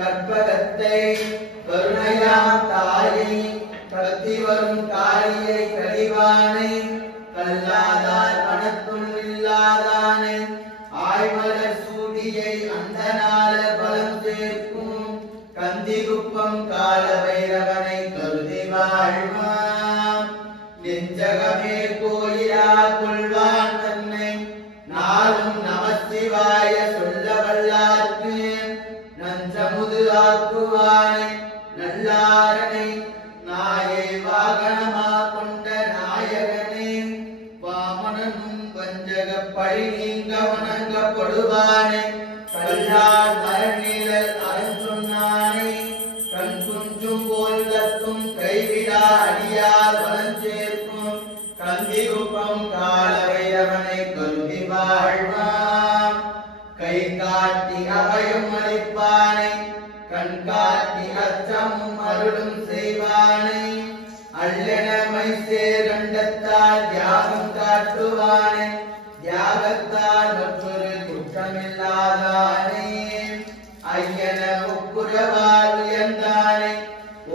கற்பகத்தை கருணையாம் தாயை கத்தி வரும் காளியை கடிவானை கல்லாதார் மனத்துள் இல்லாதானே ஆய்மலர் சூடியை அந்த நாள பலம் சேர்க்கும் கந்திகுப்பம் கால வைரவனை கருதி வாழ்வான் நெஞ்சகமே கோயிலா கொள்வான் தன்னை நாளும் நமசிவாய சொல்ல வல்லார்க்கு நஞ்சமுது ஆக்குவானை நல்லாரனை நாயை வாகனமா கொண்ட நாயகனே வாமனனும் வஞ்சக பழி நீங்க வணங்கப்படுவானே கல்லால் மரநிழல் அரண் சொன்னானே கண் குஞ்சும் போல் கத்தும் கைவிடா அடியார் வளம் சேர்க்கும் கந்திகுப்பம் கால வைரவனை கருதி வாழ்வான் கை காட்டி அபயம் அளிப்பானை கண் காட்டி அச்சமும் அருளும் செய்வானை அல்லெனமை சேரண்டத்தால் தியாகம் காட்டுவானை தியாகத்தால் மற்றொரு குற்றமில்லாதானே ஐயன உக்குரவால் உயர்ந்தானே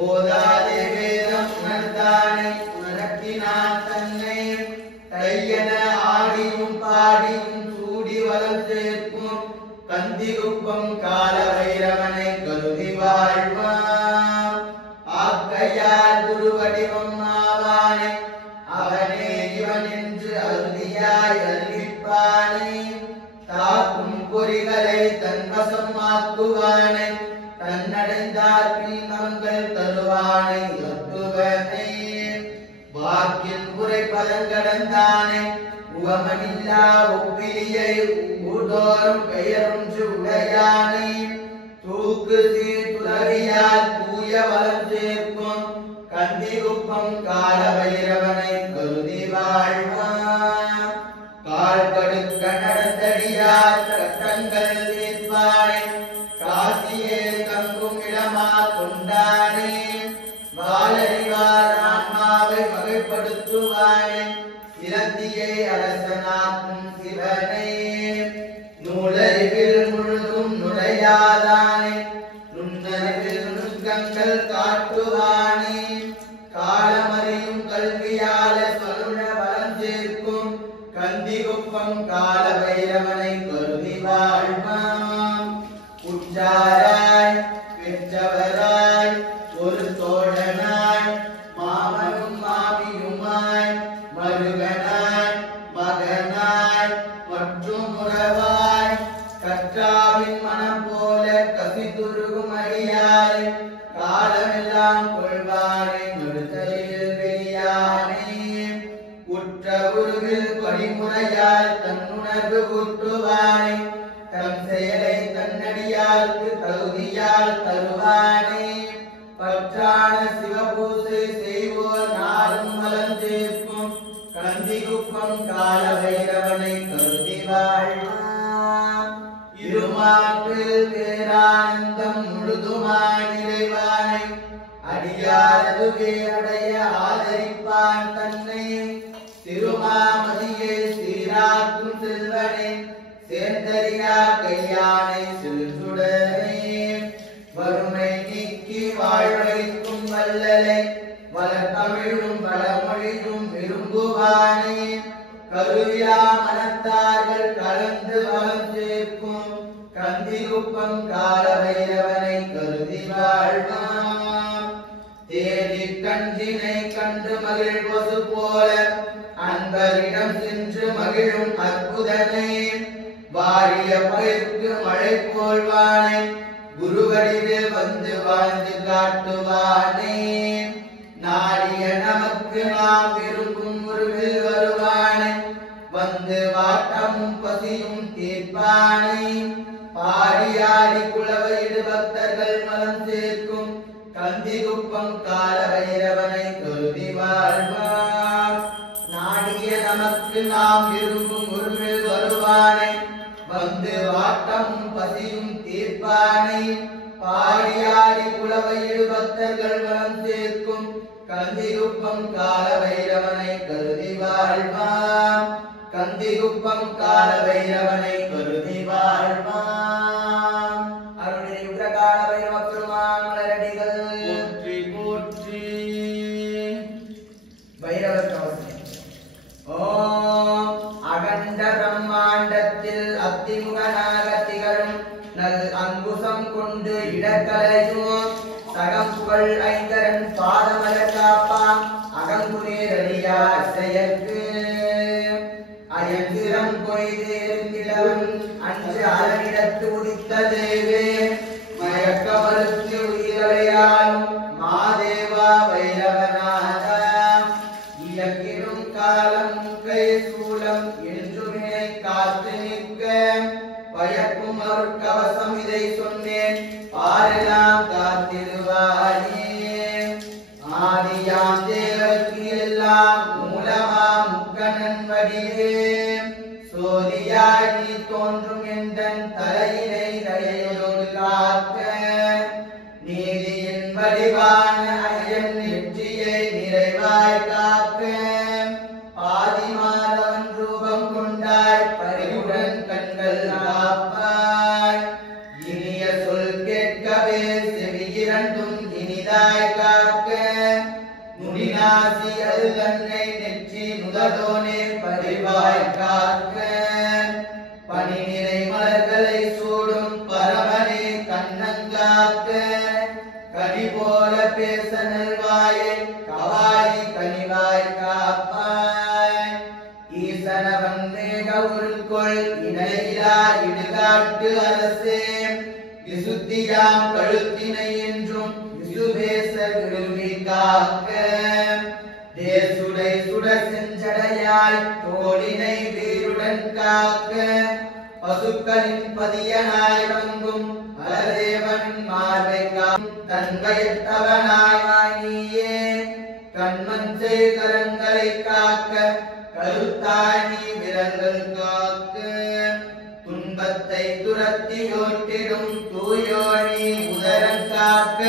ஓதாதே வேதம் உணர்ந்தானே உணர்த்தினான் தன்னை தையன ஆடியும் பாடியும் சூடி வளம் சேர்க்கும் கந்திகுப்பம் கால வைரவனை கருதி வாழ்வான் ஆக்கையால் குரு வடிவம் ஆவானே அவனே இவன் என்று அறுதியாய் அறிவிப்பானே தாக்கும் பொறிகளை தன்வசம் ஆக்குவானை தன்னடைந்தார் பீமங்கள் தருவானை தத்துவனை வாக்கில் உரை பதங்கடந்தானே உவமனில்லா ஒப்பிலியை ஊடோறும் பெயரொன்று உடையானை தூக்கு சீர்துறவியால் தூய வளம் சேர்க்கும் கந்திகுப்பம் கால வைரவனை கருதி வாழ்வான் கால் கடுக்க நடந்தடியார் கட்டங்கள் தீர்ப்பானை காசியே தங்கும் இடமா கொண்டானே வாழறிவார் ஆன்மாவை வகைப்படுத்துவானே சிலந்தியை அரசனாக்கும் சிவனே நூலறிவில் முழுதும் நுழையாதானே நுண்ணறிவில் நுட்கங்கள் காட்டுவானே காலமறியும் கல்வியால சொல்ல வளம் சேர்க்கும் கந்திகுப்பம் கால வைரவனை கருதி வாழ்வான் உச்சாராய் பெற்றவராய் ஒரு தோழனாய் மாமனும் மாமியுமாய் மருகனாய் மகனாய் மற்றும் உறவாய் கற்றாவின் மனம் போல கசிதுருகும் அடியாரை காலமெல்லாம் கொள்வானை நடுத்தலில் வெளியானே உற்ற உருவில் படிமுறையால் தன்னுணர்வு கூட்டுவானை தம் செயலை தன்னடியாருக்கு தகுதியால் தருவானே பற்றான சிவபூசை செய்வோர் நாளும் வளம் சேர்க்கும் கந்திகுப்பம் கால வைரவனை கருதி வாழ்வான் இருமாற்றில் பேரானந்தம் முழுதுமாய் நிறைவானை அடியாரதுவே அடைய ஆதரிப்பான் தன்னை திருமாமதியை சீராக்கும் செல்வனை சேர்ந்தறியா கையானை செல்சுடனே வறுமை நீக்கி வாழ்வழிக்கும் வல்லலை வளர்த்தமிழும் வளமொழியும் விரும்புவானே கருவியா மனத்தார்கள் கலந்து வளம் சேர்க்கும் கந்திகுப்பம் கால வைரவனை கருதி வாழ்வான் தேடி கஞ்சினை கண்டு மகிழ்வது போல அன்பரிடம் சென்று மகிழும் அற்புதனை வாரிய பயிர்க்கு மழை போல்வானை குருவடிவில் வந்து வாழ்ந்து காட்டுவானே நாடிய நமக்கு நாம் விரும்பும் உருவில் வருவானை வந்து வாட்டமும் பசியும் தீர்ப்பானை பாடியாடி குளவையிடு பக்தர்கள் மனம் சேர்க்கும் கந்திகுப்பம் கால வைரவனை கருதி வாழ்வான் நாடிய நமக்கு நாம் விரும்பும் உருவில் வருவானை வந்து வாட்டமும் பசியும் தீர்ப்பானை பாடியாடி குளவையிடு பக்தர்கள் மனம் சேர்க்கும் கந்திகுப்பம் கால வைரவனை கருதி வாழ்வான் கந்திகுப்பம் கால வைரவனை கருதி வாழ்வான் அருள்நிறை உலகால வைரவ கொண்டு இடக்கலையும் சகம்புகள் ஐங்கரன் பாதமலர் காப்பான் அகங்குரேரடியா செயற்கு அயந்திரம் கொய்தேருந்திலவன் அன்று அலனிடத்து உதித்ததேவே மயக்க மறுத்து உயிரலையாலும் மாதேவா வைரவநாதா இயக்கிடும் காலம் கை சூலம் என்றுமே காத்து நிற்க பயக்கும் அருட்கவசம் இதை சொன்னேன் பாரெல்லாம் காத்திடுவாயே ஆதியாம் தேவர்க்கு எல்லாம் மூலமா முக்கணன் வடிவே சோதியாய் நீ தோன்றும் எந்தன் தலையினை தயையோடு காக்க நீதியின் வடிவான ஐயன் நெற்றியை நிறைவாய் காக்க ஆதிமாதவன் ரூபம் கொண்டாய் பரிவுடன் கண்கள் காப்பாய் இனிய சொல் கேட்கவே செவி இரண்டும் இனிதாய் காக்க நுடிநாசி அது தன்னை நெற்றி நுதலோனே பரிவாய் காக்க பனி நிறை மலர்களை சூடும் பரமனே கண்ணங்காக்க கனி போல பேச நல்வாயை கவாயி கனிவாய் காப்பாய் ஈசனவன் மேக உருக்கொள் இணையிலா இடுகாட்டு அரசே விசுத்தியாம் கழுத்தினை என்றும் விசுபேச விரும்பி காக்க தேசுடை சுட செஞ்சடையாய் தோளினை வீருடன் காக்க பசுக்களின் பதியனாய் வங்கும் பலதேவன் மார்பை காக்கும் தன்வயத்தவனாய் நீயே கண்மஞ்சை கரங்களை காக்க கருத்தாய் நீ விரல்கள் காக்க துன்பத்தை துரத்தி ஓட்டிடும் தூயோனி உதரன் காக்க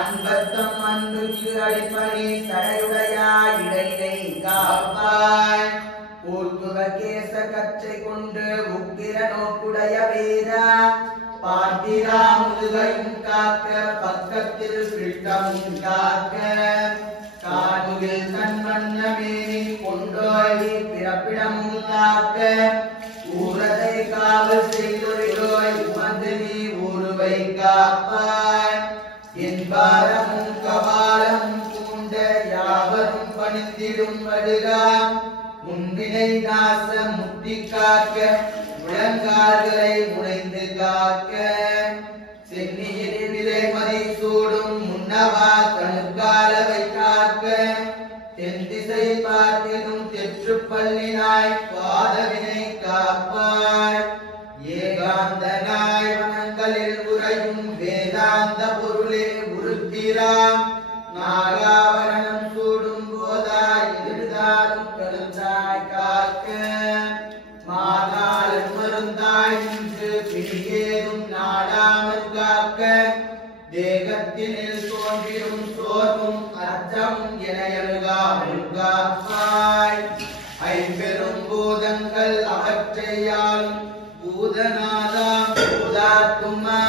அன்பத்தம் அன்புக்கு அடிப்பணி சடையுடையாய் இடையினை காப்பாய் பூர்த்துவ கேச கச்சை கொண்டு உக்கிர நோக்குடைய வீரா பாட்டிரா முதுகையும் காக்க பக்கத்தில் பிட்டமும் காக்க காதுவில் தன்வண்ணமேனி கொண்டோய் பிறப்பிடமும் காக்க ஊரதை காவல் செய்தொழிலோய் உமந்து நீ ஊருவை காப்பாய் என்பாரமும் கபாலமும் பூண்ட யாவரும் பணித்திடும் வடுகாம் முன்பினை நாச முத்தி காக்க முழங்கால்களை முனைந்து காக்க சென்னியில் விலை மதி சூடும் முன்னவா கணுக்காலவை காக்க தென் திசை பார்த்திடும் தெற்று பள்ளினாய் பாதவினை காப்பாய் ஏகாந்தனாய் வனங்களில் உறையும் வேதாந்த பொருளே உருத்திராம் நாகாவரணம் சூடும் போதாய் இருந்தாலும் கருத்தாய் காக்க மாதாளன் மருந்தாய் நின்று பிடியேதும் நாடாமல் காக்க தேகத்தினில் தோன்றிடும் சோர்வும் அச்சமும் எனையழுகாமல் காப்பாய் ஐம்பெரும் பூதங்கள் அவற்றையாலும் பூதநாதாம் பூதாத்துமா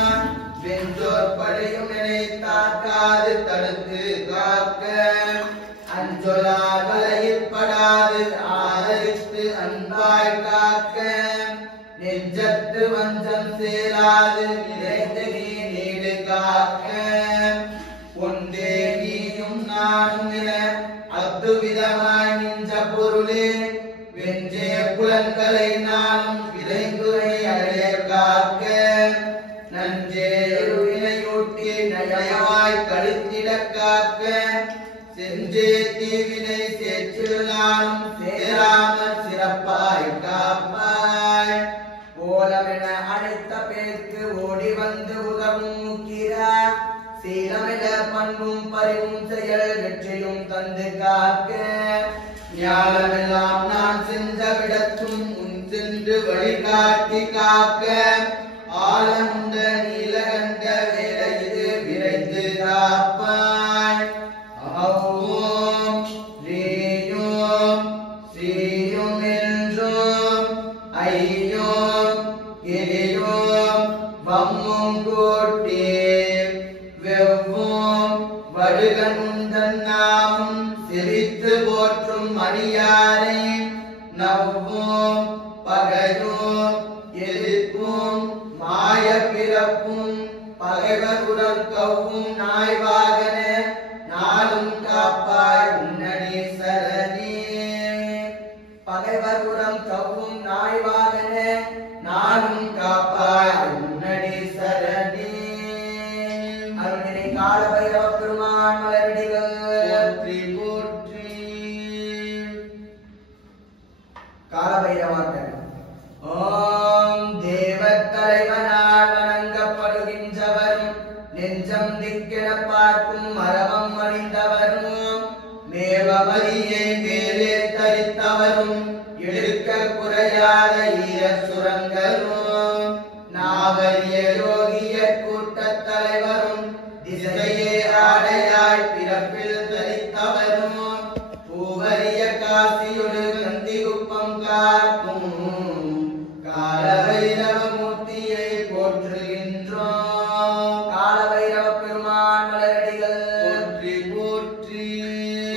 வென்றோர் படையும் என்னை தாக்காது தடுத்து காக்க அஞ்சொலார் வலையிற்படாது ஆதரித்து அன்பாய் காக்க நெஞ்சத்து வஞ்சம் சேராது நிறைந்து நீ நீடு காக்க ஒன்றே நீயும் நானும் என அத்துவிதமாய் நின்ற பொருளே வென்றே புலன்களை நானும் விரைந்துரை அடைய காக்க நன்றே வினையூட்டி நயவாய் கழுத்திட காக்க சென்றே தீவினை சேற்றினாலும் சேராமல் சிறப்பாய் காப்பாய் போலமென அழைத்த பேருக்கு ஓடி வந்து உதவும் முக்கிறா சீலமென பண்பும் பரிவும் செயல் வெற்றியும் தந்து காக்க ஞானமெல்லாம் நான் சென்ற விடத்தும் உன் சென்று வழிகாட்டி காக்க ஆலமுண்ட நீலகண்ட வேலை இது விரைந்து காப்பாய் ஓம் ரீயோம் ஸ்ரீயோம் என்றோம் ஐயோம் கிரியோம் வம்மும் கோட்டே வெவ்வோம் வடுகனுந்தன் நாமும் சிரித்து போற்றும் அடியாரை நவ்வோம் பகையோம் எதிர்ப்பும் மாய பிறப்பும் பகைவருடன் கவ்வும் நாய்வாகன நாளும் காப்பாய் உன்னடி சரணே. பகைவருடன் கவ்வும் நாய்வாகன நாளும் காப்பாய் உன்னடி சரணே. அருள்நிறை கால பைரவ பெருமான் மலரடிகள் போற்றி போற்றி. கால பைரவாக்கள். ஓம் தேவத்தலைவனால் வணங்கப்படுகின்றவரும் நெஞ்சம் திக்கென பார்க்கும் மரபம் அறிந்தவரும் மேவமதியை மேலே தரித்தவரும் இழுக்க குறையாத ஈரச் சுரங்கரும் நாவலிய யோகிய கூட்டத் தலைவரும் திசையே ஆடையாய் பிறப்பில் தரித்தவரும் பூவரிய காசியொடு கந்திகுப்பம் காக்கும் காலபைரவ மூர்த்தியை போற்றுகின்றோம். காலபைரவ பெருமான் மலரடிகள் போற்றி போற்றி.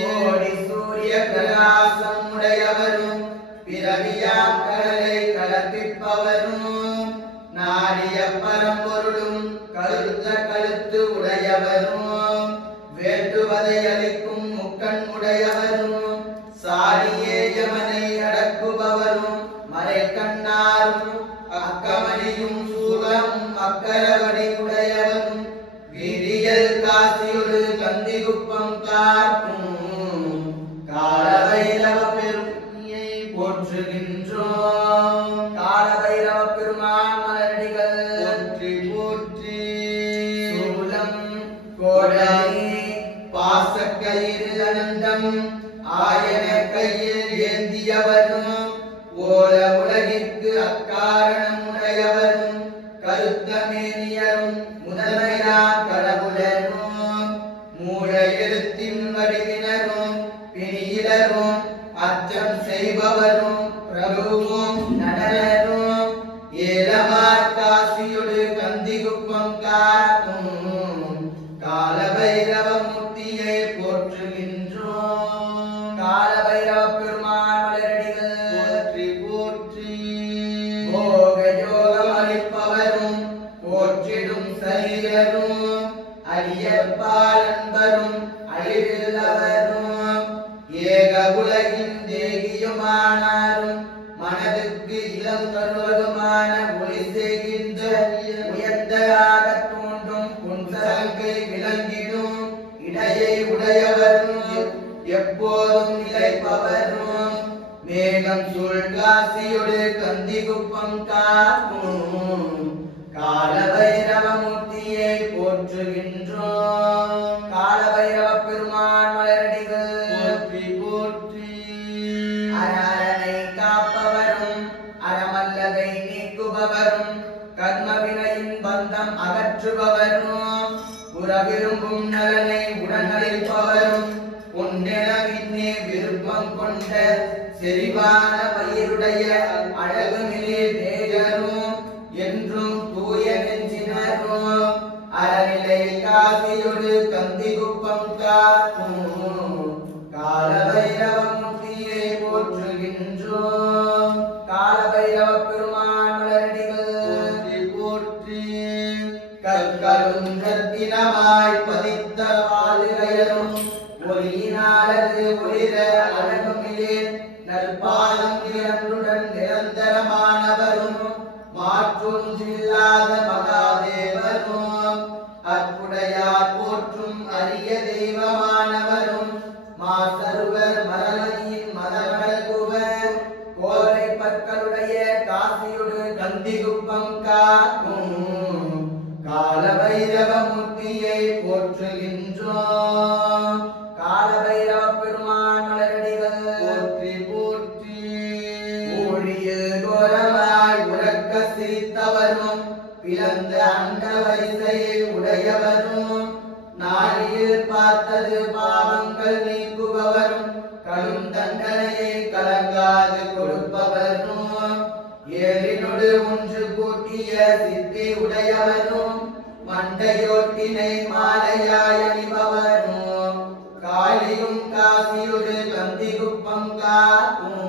கோடி சூரிய பிரகாசம் உடையவரும் பிறவியாம் கடலை கலப்பிப்பவரும் நாடிய பரம்பொருளும் கழுத்த கழுத்து உடையவரும் வேண்டுவதை அளிக்கும் முக்கண் உடையவரும் சாடியே யமனை அடக்குபவரும் மறைக்கண்ணாரும் அக்கமணியும் சூலமும் அக்கரவடி உடையவரும் விரியல் காசியொடு கந்திகுப்பம் காக்கும் காலபைரவ பெருமையை போற்றுகின்றோம். காலபைரவ பெருமான் மலரடிகள் போற்றி போற்றி. சூலம் கோடலி பாசக்கயிறு அனந்தம் ஆயன கையில் ஏந்தியவரும் ஓல உலகிற்கு அக்காரணம் உடையவரும் கருத்த மேனியரும் முதன்மையாம் கடவுளரும் மூல எழுத்தின் வடிவினரும் பிணியிலரும் அச்சம் செய்பவரும் பிரபுவும் நடனரும் ஏலமார் காசியொடு கந்திகுப்பம் காக்கும் காலபைரவ மூர்த்தியை போற்றுகின்றோம். காலபைரவ பெருமான் மலரடிகள் போற்றி போற்றி. போக யோகம் அளிப்பவரும் போற்றிடும் சரீரரும் அரியப்பால் அன்பரும் அழிவில்லவரும் ஏக உலகின் தேகியுமானாரும் மனதுக்கு இளம் தருவதுமான ஒளி செய்கின்ற உயர்ந்தராக தோன்றும் புன்சரங்கை விளங்கிடும் இடையை உடையவரும் எப்போதும் நிலைப்பவரும் மேகம் சூழ்காசியொடு கந்திகுப்பம் காக்கும் காலபைரவ மூர்த்தியை போற்றுகின்றோம். காலபைரவ பெருமான் மலரடிகள் போற்றி போற்றி. அரனை காப்பவரும் அறமல்லதை நீக்குபவரும் கர்மவினையின் பந்தம் அகற்றுபவரும் புறவிரும்பும் நலனை உடனளிப்பவரும் பொன்னெனவின்னே விருப்பம் கொண்ட செறிவான பயிருடைய அழகுமிலே தேகரும் என்றும் தூய நெஞ்சினரும் அறநிலை காசியொடு கந்திகுப்பம் காக்கும் காலபைரவ மூர்த்தியை போற்றுகின்றோம். காலபைரவ பெருமான் மலரடிகள் போற்றி போற்றி. கற்கருங்கத்தினமாய் பதித்த வாழுகையரும் ஒளியினாலது ஒளிர அழகுமிலே நல்பாதம் இரண்டுடன் நிரந்தரமானவரும் மாற்றொன்றில்லாத மகாதேவரும் அற்புடையார் போற்றும் அரிய தெய்வமானவரும் மாசருவர் மரணியின் மதமடக்குவர் கோரை பற்களுடைய காசியொடு கந்திகுப்பம் காக்கும் காலபைரவ மூர்த்தியை போற்றுகின்றோம். காலபைரவ பெருமான் மலரடிகள் போற்றி போற்றி. ஊழியில் கோரமாய் உறக்க சிரித்தவரும் பிளந்த அண்ட வரிசையை உடையவரும் நாளில் பார்த்தது பாவங்கள் நீக்குபவரும் கடும் தண்டனையை கலங்காது கொடுப்பவரும் ஏழினோடு ஒன்று கூட்டிய சித்தி உடையவரும் மண்டையோட்டினை மாலையாய் அணிபவரும் காளியும் காசியொடு கந்திகுப்பம் காக்கும்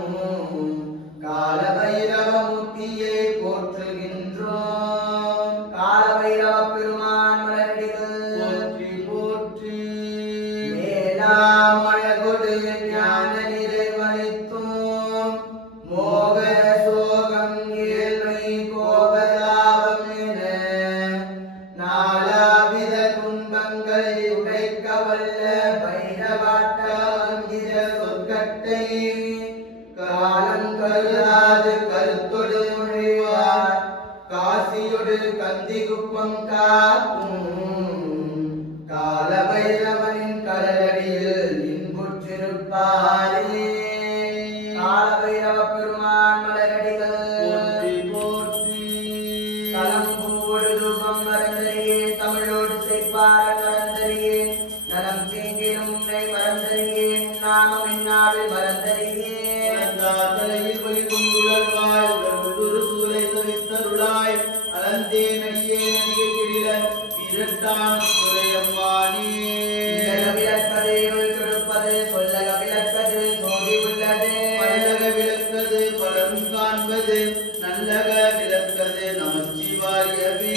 காலபைரவ மூர்த்தியை போற்றுகின்றோம். காலபைரவ பெருமான் காலங்களை உடைக்க வல்ல பைரவாட்ட வங்கிர சொற்கட்டை காலம் கருதாது கருத்தொடு மொழிவார் காசியொடு கந்தி குப்பம் காக்கும் கால பைரவனின் கரடியில் இன்புற்றிருப்பாரே. கால பைரவ பெருமான் மலரடிகள் போற்றி போற்றி. கலம்பூடு ரூபம் மறந்தறியே தமிழோடு செய்ப்பார மறந்தறியே நலம் தீங்கிலும் உன்னை மறந்தறியே நாமம் இந்நாளில் மறந்தறியே. தலையில் ஒளி கொண்டுள்ளாய் உடல் சூலை தவித்தருளாய் அலந்தே நடியே நடிகை கிடில இரட்டான துறையம்மானே. விளக்கது கெடுப்பது சொல்லக விளக்கது சோதி உள்ளது பல்லக விளக்கது பலரும் காண்பது நல்லக விளக்கது நமச்சிவாயவே.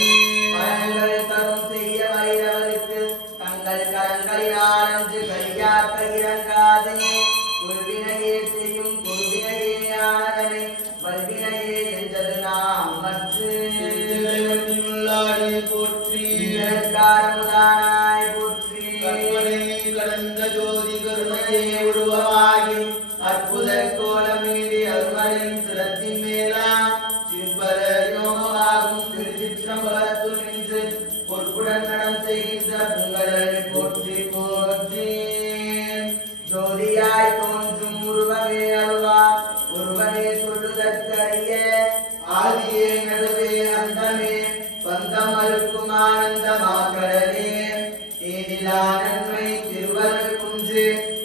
மரங்கள் தரும் செய்ய வைரவருக்கு தங்கள் கரங்களினால் அன்று கரியாக்க இறங்காதே. குருவினையே செய்யும் குருவினையே ஆனதனை வல்வினையே என்றது நாம் மற்று போற்றி காரமுதானாய் போற்றி. கற்பனை கடந்த ஜோதி கருணையே உருவமாகி அற்புத கோலமீடி அருமலின் சிரத்தின் மேலாம் சிற்பர யோகமாகும் திருச்சிற்றம்பலத்துள் நின்று பொற்புடன் நடம் செய்கின்ற பொங்கலனை போற்றி போற்றி. ஜோதியாய் தோன்றும் உருவமே அருவா ஒருவனே சொல்லுதற்கரிய ஆதியே நடுவே அந்தமே பந்தம் அறுக்கும் ஆனந்தமாக்கடலே. தேனிலா நன்மை திருவருள் குன்று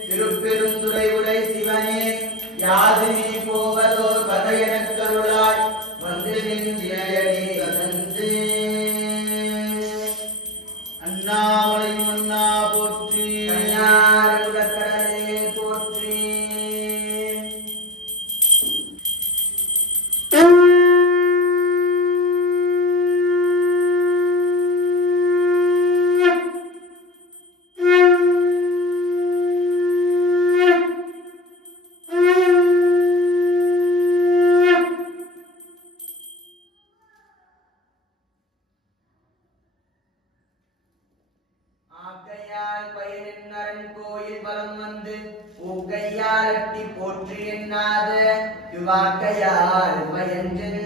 திருப்பெருந்துறை உடை சிவனே யாது நீ போவதோர் கதையெனக்கருளாய் வந்து நின்றினையடி கலந்து. அண்ணாமலையும் அண்ணா போற்றி. கன்னியாரகுலக்கடலே போற்றி. ஆக்கையால் பயனின் அரண் கோயில் வலம் வந்து ஊக்கையால் அட்டி போற்றி எண்ணாத யுவாக்கையால் பயஞ்சன்.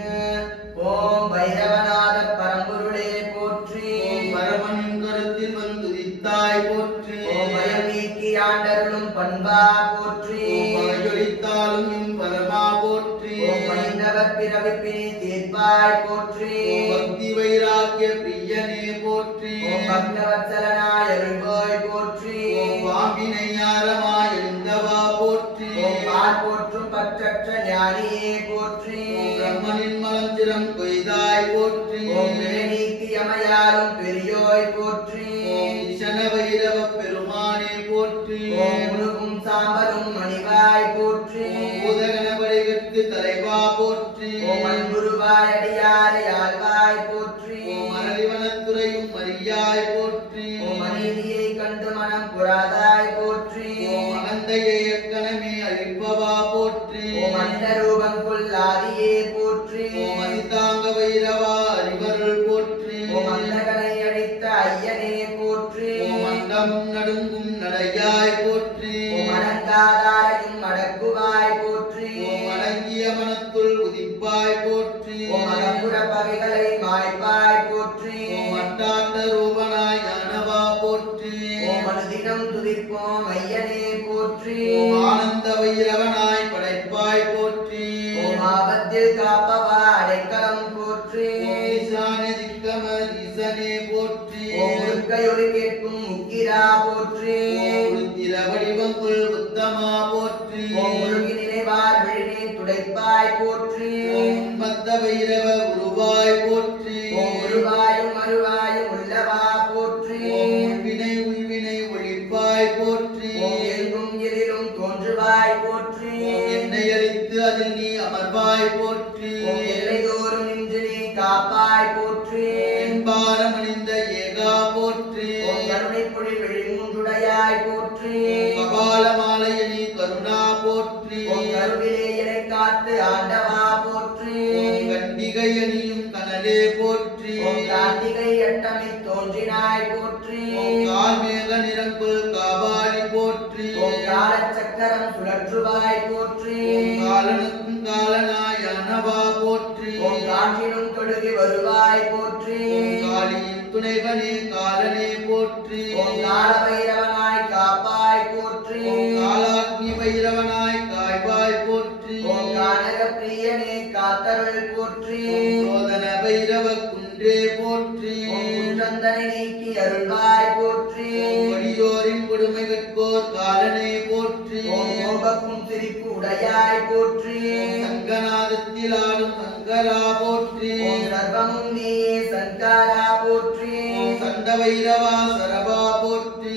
ஓம் பைரவநாத பரம்பொருளே போற்றி. பரமனின் கருத்தில் வந்துதித்தாய் போற்றி. ஓம் பயம் நீக்கி ஆண்டருளும் பண்பா போற்றி. பகையொழித்தாலும் எம் பரமா போற்றி. ஓம் பைந்தவர் பிறவிப்பினி தீர்ப்பாய் போற்றி. பக்தி வைராக்கிய பிரியனே போற்றி. ஓம் பக்தவத்சலனாய் அருள்வாய் போற்றி. ஓம் பாம்பினையாரமாய் எழுந்தவா போற்றி. ஓம் பார் போற்றும் பற்றற்ற ஞானியே போற்றி. ஓம் பிரம்மனின் மலம் திறம் கொய்தாய் போற்றி. ஓம் நீக்கி யமையாரும் பெரியோய் போற்றி. ஓம் ஈசன வைரவ பெருமானே போற்றி. ஓம் முழுகும் சாம்பலும் மணிவாய் போற்றி. ஓம் பூதகணபடிகட்கு தலைவா போற்றி. ஓம் அன்புருவாய் அடியாரை ஆழ்வாய் போற்றி. ஓம் அரளிவனத்துறையும் மரியாய் போற்றி. ஓம் அநீதியை கண்டு மனம் புறாதாய் போற்றி. ஓம் அகந்தையை எக்கணமே அழிப்பவா போற்றி. ஓம் அந்த ரூபம் கொல்லாதியே போற்றி. ஓம் அதிதாங்க வைரவா அறிவருள் போற்றி. ஓம் அந்தகனை அழித்த ஐயனே போற்றி. ஓம் அண்டமும் நடுங்கும் நடையாய் போற்றி. ஓம் அடங்காதாரையும் அடக்குவாய் போற்றி. ஓம் அடங்கிய மனத்துள் உதிப்பாய் போற்றி. ஓம் அகப்புற பகைகளை மாய்ப்பாய் போற்றி. ஓம் அட்டாட்ட ரூபனாய் ஞானவா போற்றி. ஓம் அனுதினம் துதிப்போம் ஐயனே போற்றி. ஓம் ஆனந்த வைரவனாய் படைப்பாய் போற்றி. ஓம் ஆபத்தில் காப்பவா அடைக்கலம் போற்றி. ஓம் ஈசான திக்கமர் ஈசனே போற்றி. ஓம் முழுக்கையொளி கேட்கும் முக்கிரா போற்றி. ஓம் உருத்திர வடிவங்குள் உத்தமா போற்றி. ஓம் முழுகி நினைவார் விழினே துடைப்பாய் போற்றி. ஓம் பத்த வைரவ உருவாய் போற்றி. ஓம் உருவாயும் அருவாயும் உள்ளவா போற்றி. ஓம் வினை உள்வினை ஒழிப்பாய் போற்றி. ஓம் எங்கும் எதிலும் தோன்றுவாய் போற்றி. ஓம் என்னை அழித்து அதில் நீ அமர்வாய் போற்றி. ஓம் எல்லை தோறும் நின்று நீ காப்பாய் போற்றி. என்பாரம் அணிந்த ஏகா போற்றி. ஓம் கருணை பொழில் வெளிமூன்றுடையாய் போற்றி. கபால மாலைய நீ கருணா போற்றி. ஓம் கருவிலே எனை காத்து ஆண்டவா போற்றி. ஓம் கண்டிகை அணியும் கனலே போற்றி. ஓம் கார்த்திகை அட்டமி தோன்றினாய் போற்றி கார்மேக நிரம்பு காபாலி போற்றி காலச்சக்கரம் சுழற்றுவாய் போற்றி காலனுக்கும் காலனாயனவா போற்றி காற்றிலும் தொடுகி வருவாய் போற்றி காளியின் துணைவனே காலனே போற்றி கால பைரவனாய் காப்பாய் போற்றி காலாக்னி பைரவனாய் காய்வாய் போற்றி கானக பிரியனே காத்தருள் போற்றி சோதன பைரவ குன்றே போற்றி குன்றந்தனை நீக்கி அருள்வாய் போற்றி கொடியோரின் கொடுமை கட்கோர் காலனே போற்றி மோகக்கும் சிரிப்பு உடையாய் போற்றி சங்கநாதத்தில் ஆடும் சங்கரா போற்றி சர்வமும் நீயே சங்காரா போற்றி சண்ட வைரவா சரபா போற்றி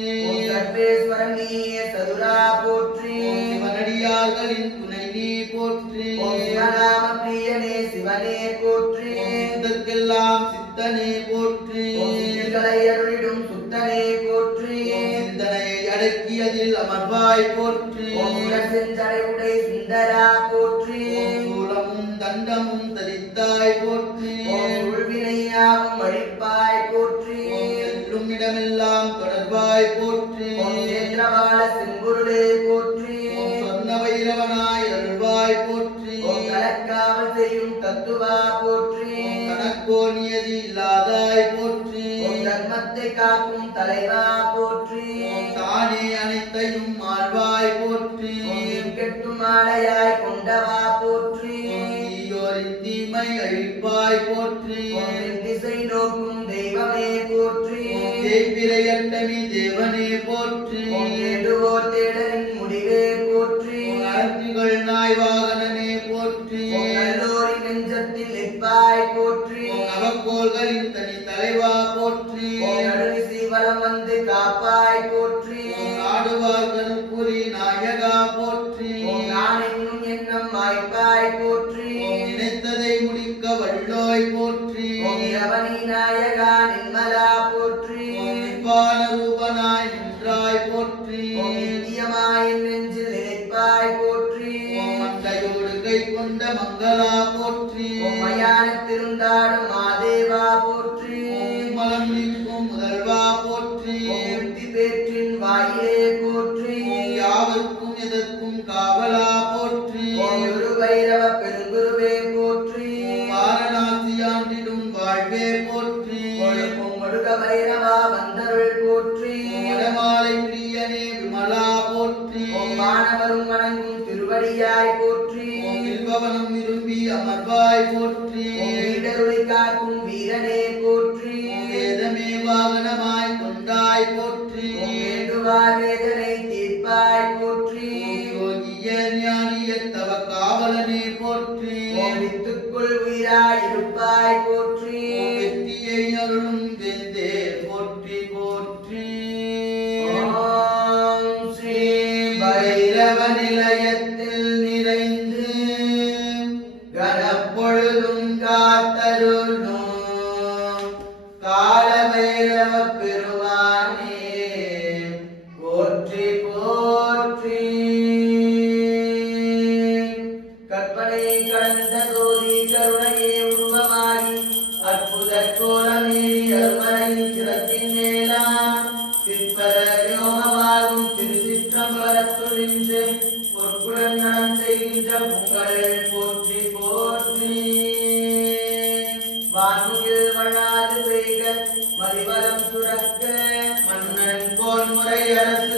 சர்வேஸ்வரன் நீயே சதுரா போற்றி சிவனடியார்களின் துணை நீ போற்றி சிவநாம பிரியனே சிவனே போற்றி இதற்கெல்லாம் சித்தனே போற்றி சித்தனை அருளிடும் சுத்தனே போற்றி சிந்தனையை அடக்கியதில் அமர்வாய் போற்றி செஞ்சடை உடை சுந்தரா போற்றி சூலமும் தண்டமும் தரித்தாய் போற்றி உள்வினையாவும் அழிப்பாய் போற்றி செல்லும் இடமெல்லாம் தொடர்வாய் போற்றி சேந்திரவாள செம்பொருளே போற்றி சொன்ன வைரவனாய் அருள்வாய் போற்றி கலக்காமல் செய்யும் தத்துவா போற்றி கணக்கோ நியதி இல்லாதாய் போற்றி தர்மத்தை காக்கும் தலைவா போற்றி தானே அனைத்தையும் ஆழ்வாய் போற்றி கெட்டும் ஆடையாய் கொண்டவா போற்றி தீயோரின் தீமை அழிப்பாய் போற்றி திசை நோக்கும் தெய்வமே போற்றி தேய்பிரையட்டமி தேவனே போற்றி தேடுவோர் தேடலின் முடிவே போற்றி அரத்திகள் நாய் வாகனனே போற்றி நல்லோரின் நெஞ்சத்தில் நிற்பாய் போற்றி நவக்கோள்களின் தனி தலைவா போற்றி சீவலம் வந்து காப்பாய் போற்றி நாடுவார் கருப்புரி நாயகா போற்றி நான் என்னும் எண்ணம் வாய்ப்பாய் போற்றி நினைத்ததை முடிக்க வல்லோய் போற்றி இரவணி நாயகா நிர்மலா போற்றி நிர்வாண ரூபனாய் நின்றாய் போற்றி நித்தியமாய் நெஞ்சில் நினைப்பாய் போற்றி மண்டையோடு கை கொண்ட மங்களா போற்றி மயானத்திருந்தாடும் மாதேவா போற்றி மலம் நிற்கும் முதல்வா போற்றி முக்தி பேற்றின் வாயிலே போற்றி யாவர்க்கும் எதற்கும் காவலா போற்றி குரு பைரவ பெருங்குருவே போற்றி வாரணாசியாண்டிடும் வாழ்வே போற்றி முருக பைரவா வந்தருள் போற்றி வடமாலை பிரியனே விமலா போற்றி மாணவரும் வணங்கும் திருவடியாய் போற்றி வில்பவனம் விரும்பி அமர்வாய் போற்றி வீடருளி காக்கும் வீரனே போற்றி வேதமே வாகனமாய் கொண்டாய் போற்றி வேண்டுவார் வேதனை தீர்ப்பாய் போற்றி யோகிய ஞானிய தவ காவலனே போற்றி வித்துக்குள் உயிராய் இருப்பாய் போற்றி வெற்றியை அருளும் வெந்தே போற்றி போற்றி ஓம் ஸ்ரீ பைரவ நிலையத்தில் நிறைந்து கனப்பொழுதும் காத்தருளும் கால பைரவ பெருமானே போற்றி போற்றி கற்பனை கடந்த கோதி கருணையே உருவமாகி அற்புத கோலமே அருமனையின் சிறப்பின் மேலாம் சிற்பர யோகமாகும் திருச்சிற்றம்பலத்துள் நின்று பொற்குடன் நலம் செய்கின்ற உங்கள் போற்றி போற்றி வானுயில் வழாது பெய்க மதிவலம் சுரக்க மன்னன் போல் முறை அரசு